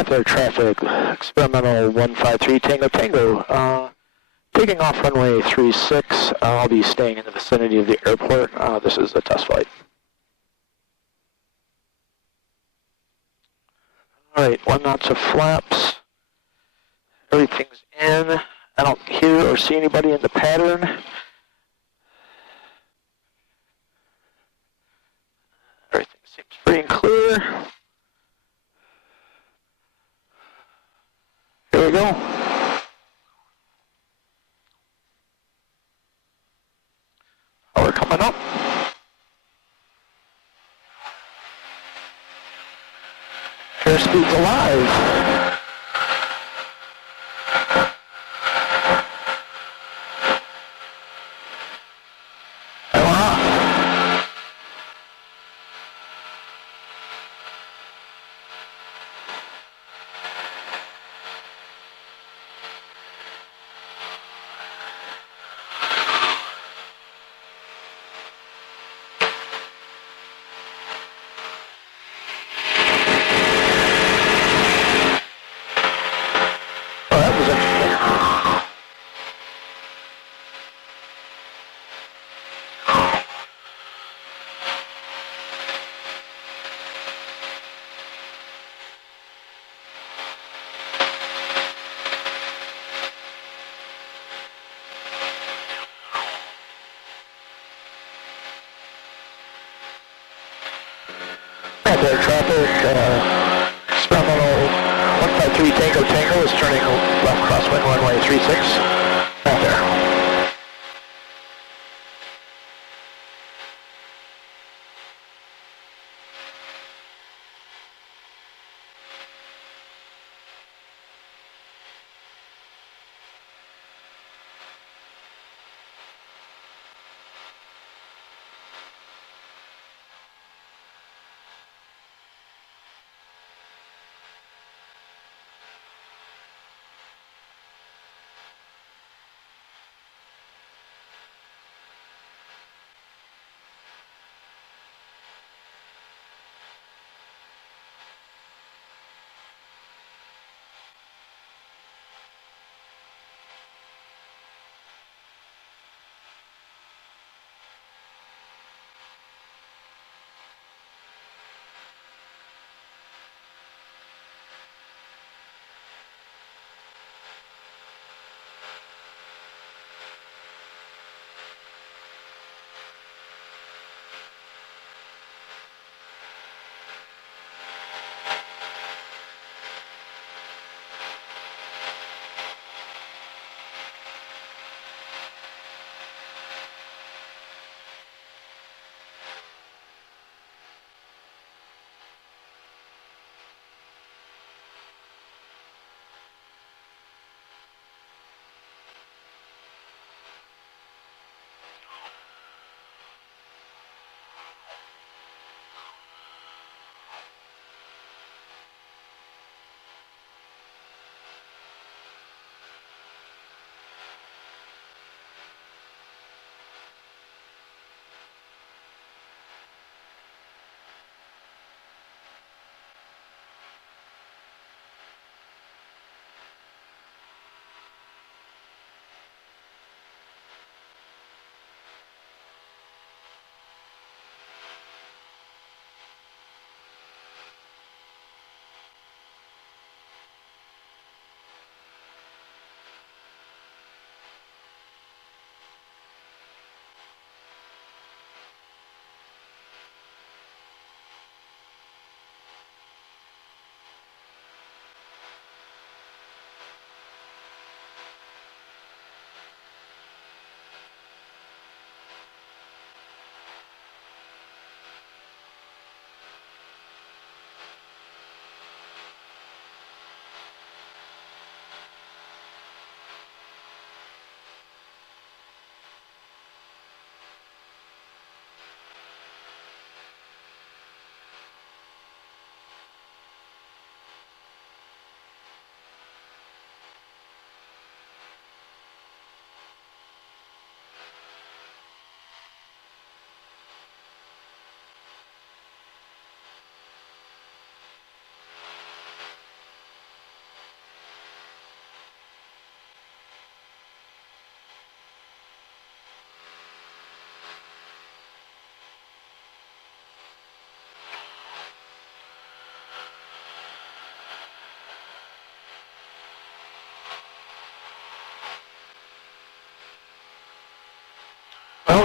Rapid traffic, experimental 153 Tango Tango, taking off runway 36. I'll be staying in the vicinity of the airport. This is a test flight. Alright, 1 knots of flaps. Everything's in. I don't hear or see anybody in the pattern. Everything seems free and clear. Here we go. We're coming up. Airspeed's alive. Air traffic, experimental 153 Tango Tango is turning left crosswind runway 36. Out there.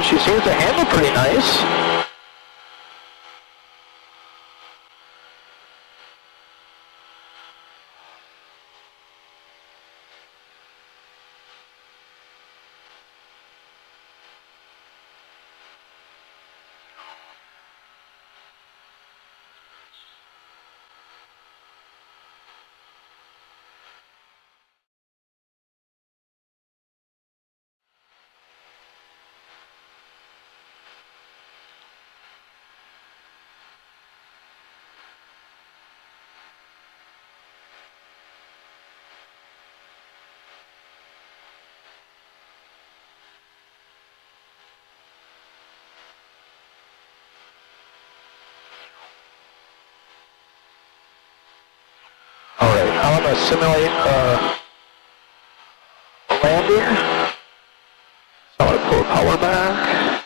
she seems to handle pretty nice. Alright, I'm going to simulate a landing. So I'm going to pull the power back.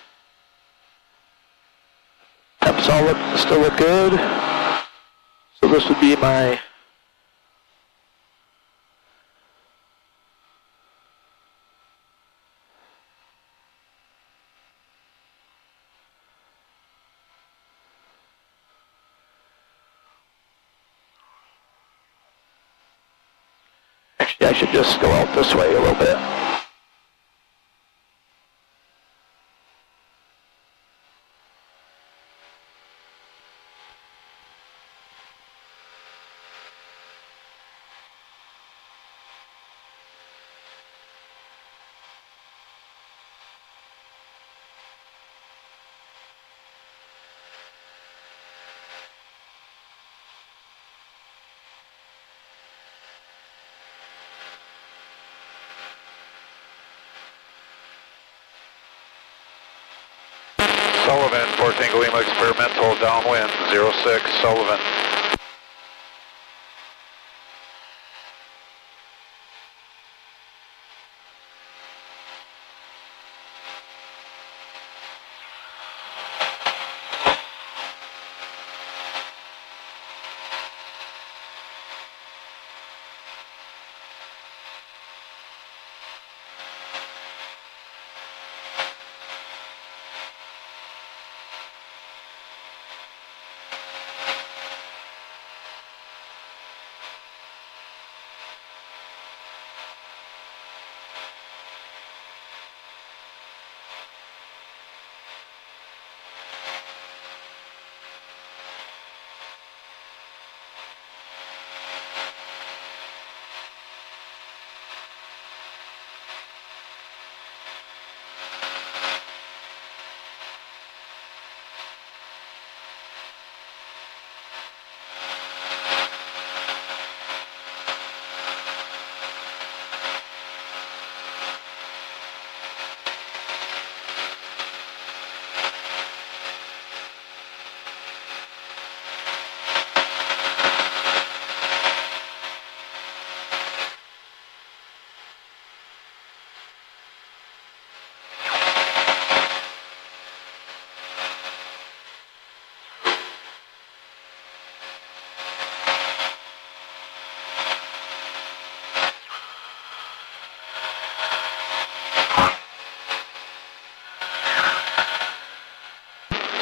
Temps all still look good. So this would be my actually I should just go out this way a little bit. Sullivan, Fort Tango Lima experimental downwind, 06, Sullivan.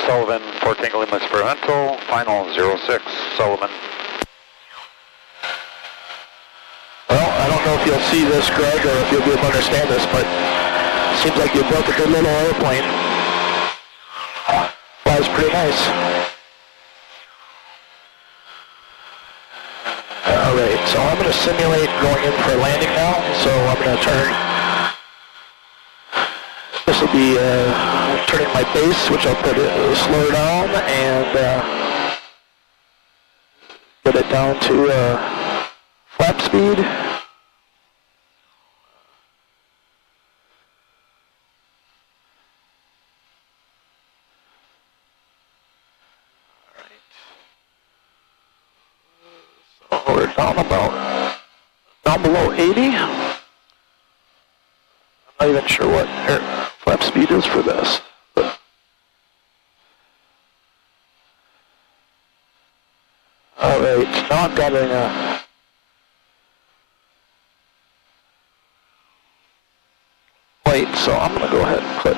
Sullivan, Fort Tango Lima experimental, final 06, Sullivan. Well, I don't know if you'll see this, Greg, or if you'll be able to understand this, but it seems like you built a good little airplane. Flies pretty nice. Alright, so I'm going to simulate going in for a landing now, so I'm going to turn. This will be turning my base, which I'll put it slow down and get it down to flap speed. So we're down below 80. I'm not even sure what flap speed is for this. Alright, now I'm gathering a weight, so I'm going to go ahead and put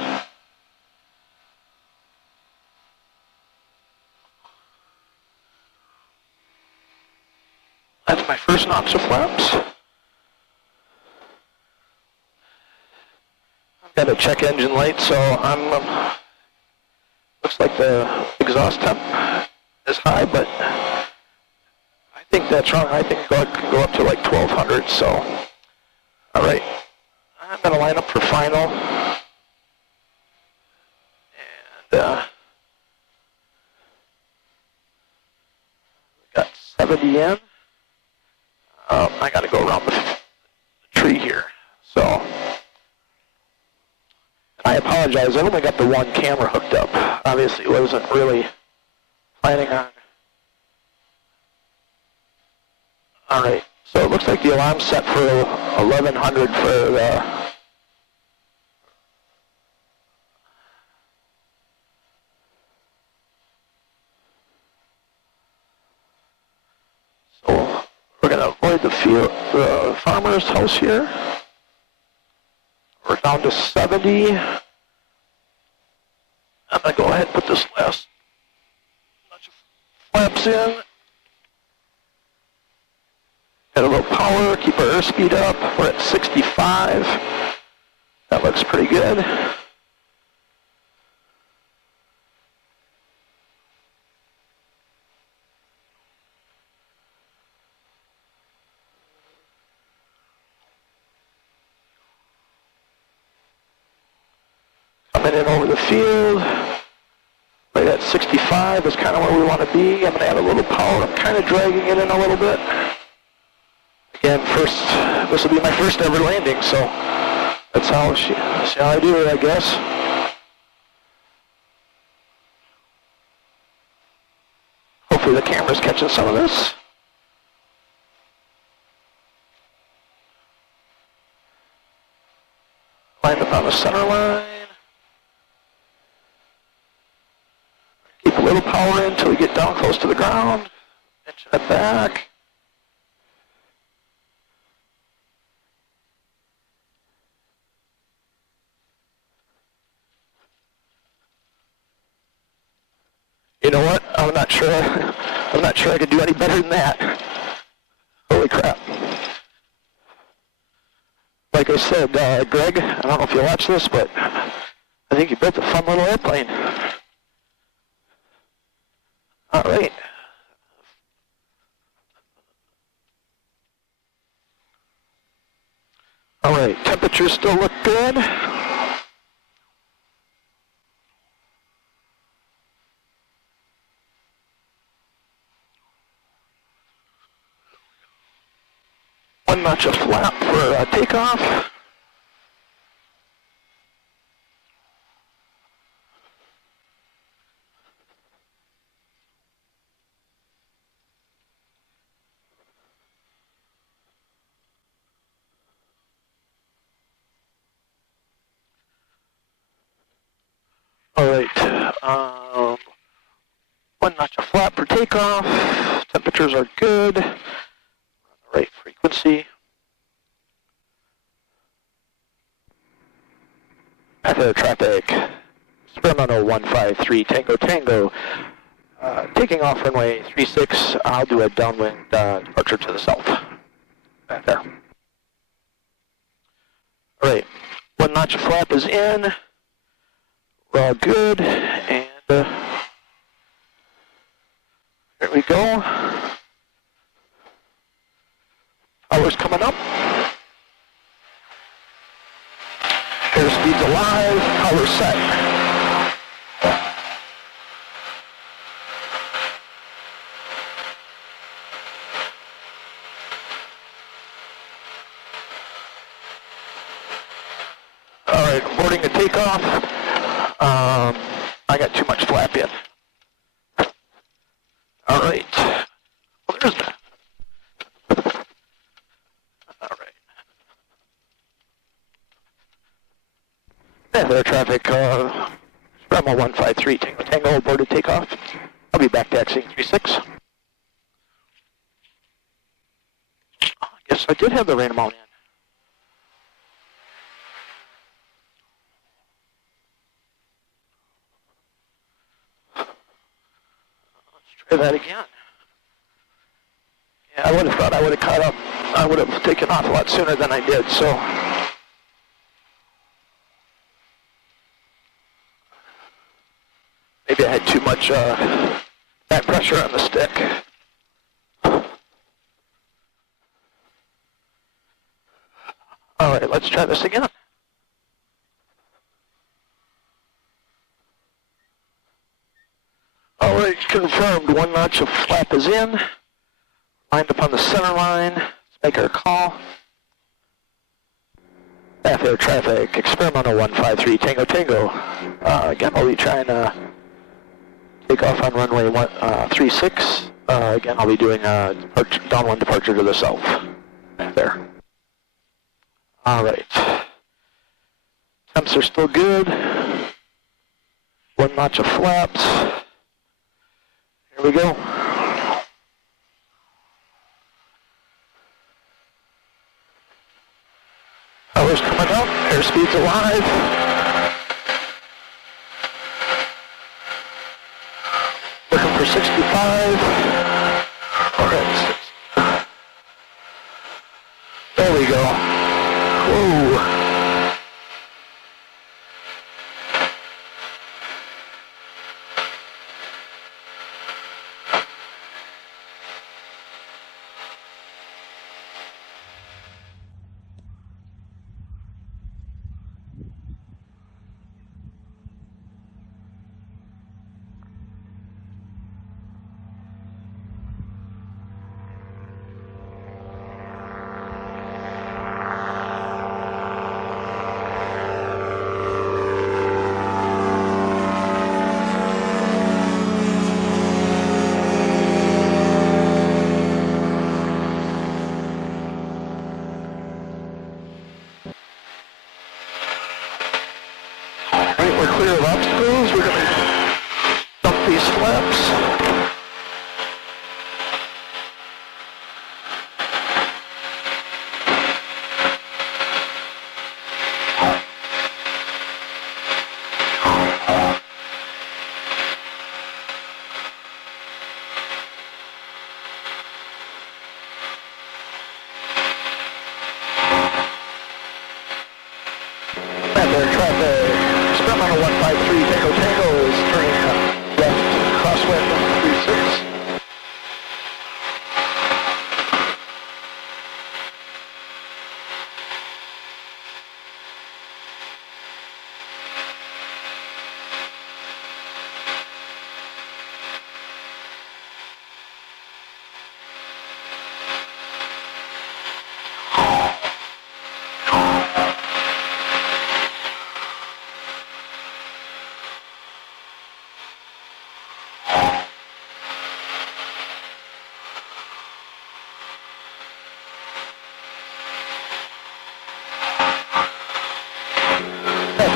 That's my first notch of flaps. I've got to check engine light, so I'm, looks like the exhaust temp is high, but I think that's wrong. I think it can go up to like 1200, so. All right, I'm going to line up for final. And got 70 in. I got to go around the tree here, so. I apologize, I only got the one camera hooked up. Obviously, wasn't really planning on. All right, so it looks like the alarm's set for 1100 for the. So we're gonna avoid the farmer's house here. We're down to 70. I'm going to go ahead and put this last bunch of flaps in. Got a little power, keep our airspeed up. We're at 65. That looks pretty good. Coming in over the field, right at 65 is kind of where we want to be. I'm going to add a little power. I'm kind of dragging it in a little bit. Again, this will be my first ever landing, so that's how I do it, I guess. Hopefully the camera's catching some of this. Line up on the center line. Keep a little power in until we get down close to the ground. Inching it back. You know what? I'm not sure I could do any better than that. Holy crap. Like I said, Greg, I don't know if you watch this, but I think you built a fun little airplane. All right. All right, temperatures still look good. One notch of flap for takeoff. All right, one notch of flap for takeoff. Temperatures are good. We're on the right frequency. Path traffic, Spermano 153 Tango Tango. Taking off runway 36. I'll do a downwind departure to the south. Back there. All right, one notch of flap is in. We're all good, and here we go. Power's coming up. Airspeed's alive, power set. All right, boarding the takeoff. I got too much flap in. All right. Well, there's that. All right. Yeah, air traffic, Brahma 153, Tango Tango, aborted takeoff. I'll be back taxiing 36. I guess I did have the rain amount in. Let's try that again. I would have thought I would have caught up. I would have taken off a lot sooner than I did, so. Maybe I had too much back pressure on the stick. All right, let's try this again. All right, confirmed. 1 notch of flap is in. Lined up on the center line. Let's make our call. Air traffic, experimental 153 Tango Tango. Again, we'll be trying to take off on runway 36. Again, I'll be doing a downwind departure to the south. There. All right. Temps are still good. 1 notch of flaps. Here we go. Power's coming up. Airspeed's alive. Looking for 65. All right. There we go. Whoa. We're clear of obstacles. We're going to dump these flaps. Air traffic. Experimental 153 Tango Tango is turning left crosswind 36.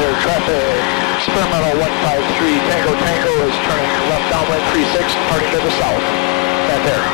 Air traffic, experimental 153 Tango Tango is turning left downwind 36, departing to the south. Back there.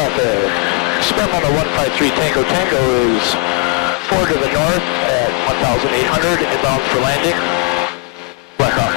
traffic. Experimental 153 Tango Tango is 4 to the north at 1,800, inbound for landing. Blackhawk.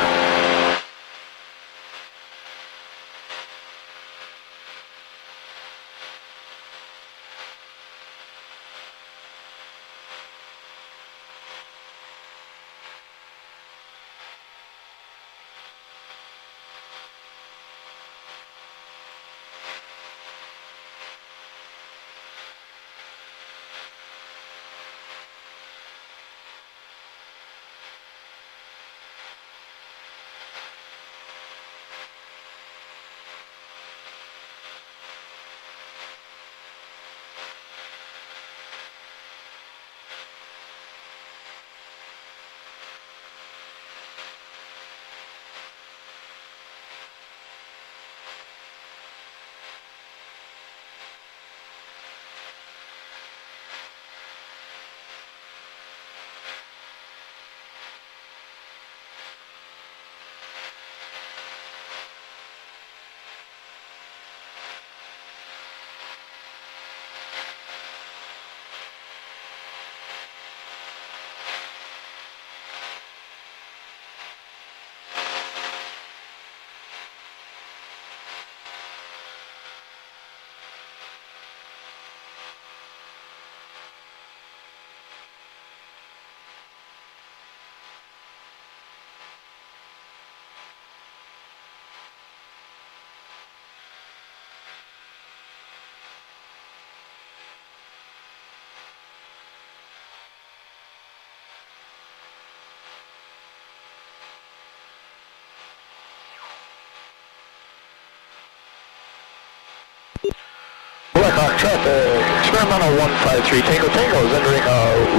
Blackhawk traffic. Experimental 153 Tango Tango is entering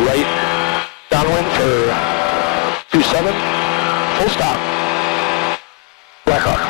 right downwind for 27. Full stop. Blackhawk.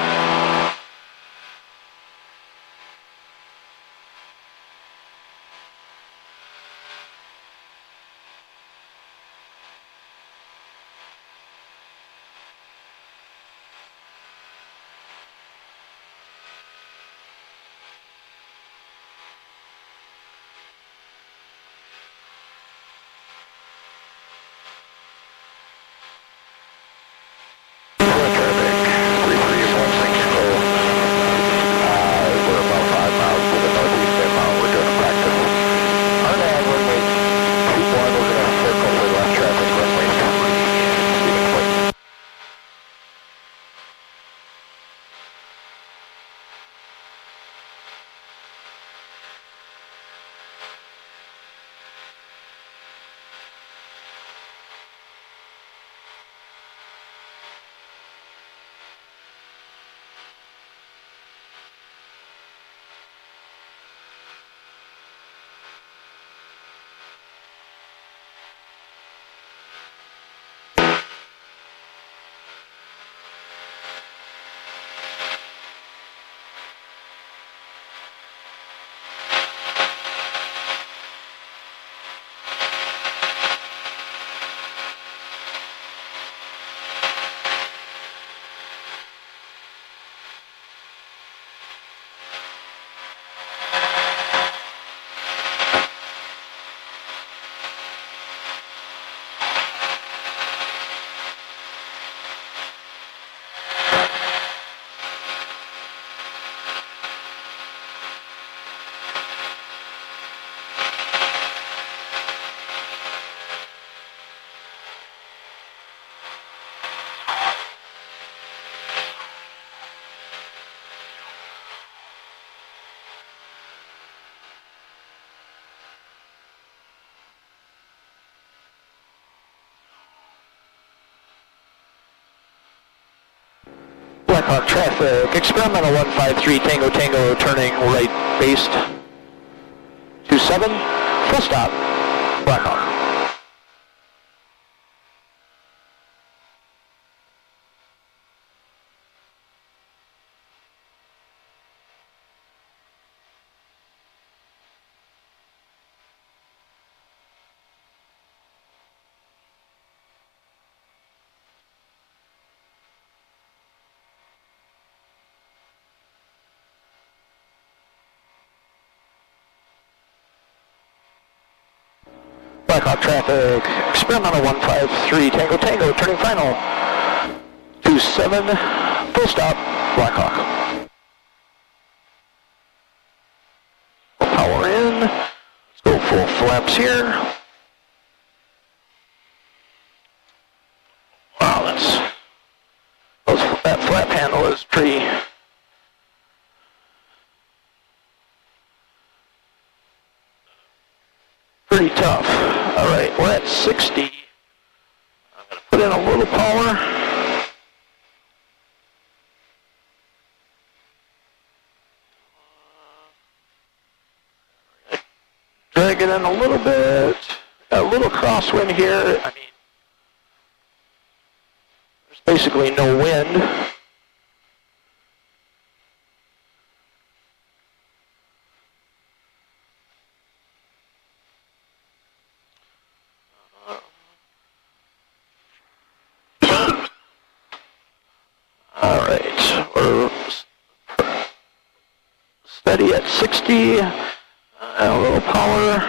Blackhawk traffic. Experimental 153 Tango Tango turning right based 27. Full stop. Blackhawk. Blackhawk traffic, experimental 153, Tango Tango, turning final. 27, full stop, Blackhawk. Power in. Let's go full flaps here. Wow, that flap handle is pretty tough. All right, we're at 60. I'm going to put in a little power. Drag it in a little bit. Got a little crosswind here. I mean, there's basically no wind. All right, we're steady at 60. A little power.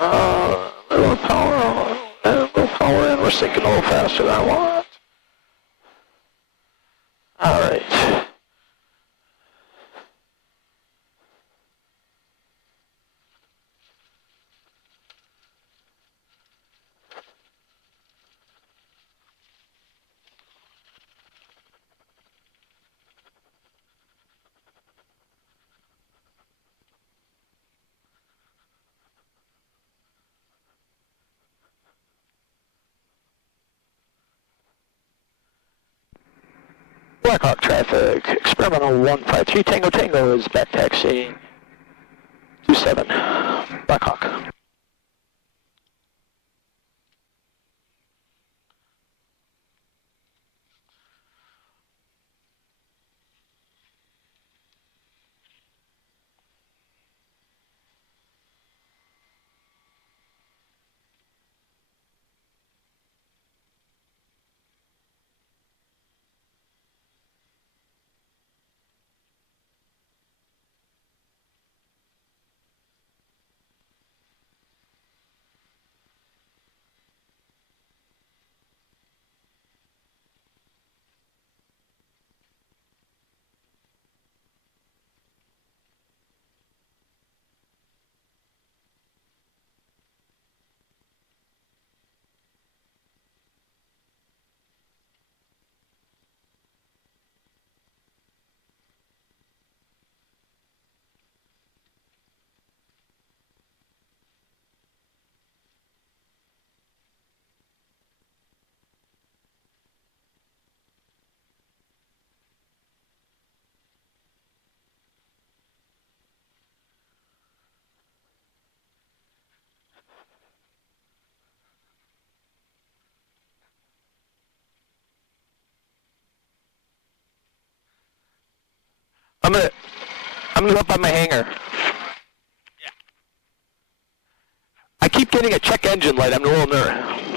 A little power in. We're sinking a little faster than I want. All right. Blackhawk traffic, experimental 153, Tango Tango is back taxiing 27, Blackhawk. I'm gonna go up on my hangar. Yeah. I keep getting a check engine light. I'm a little nervous.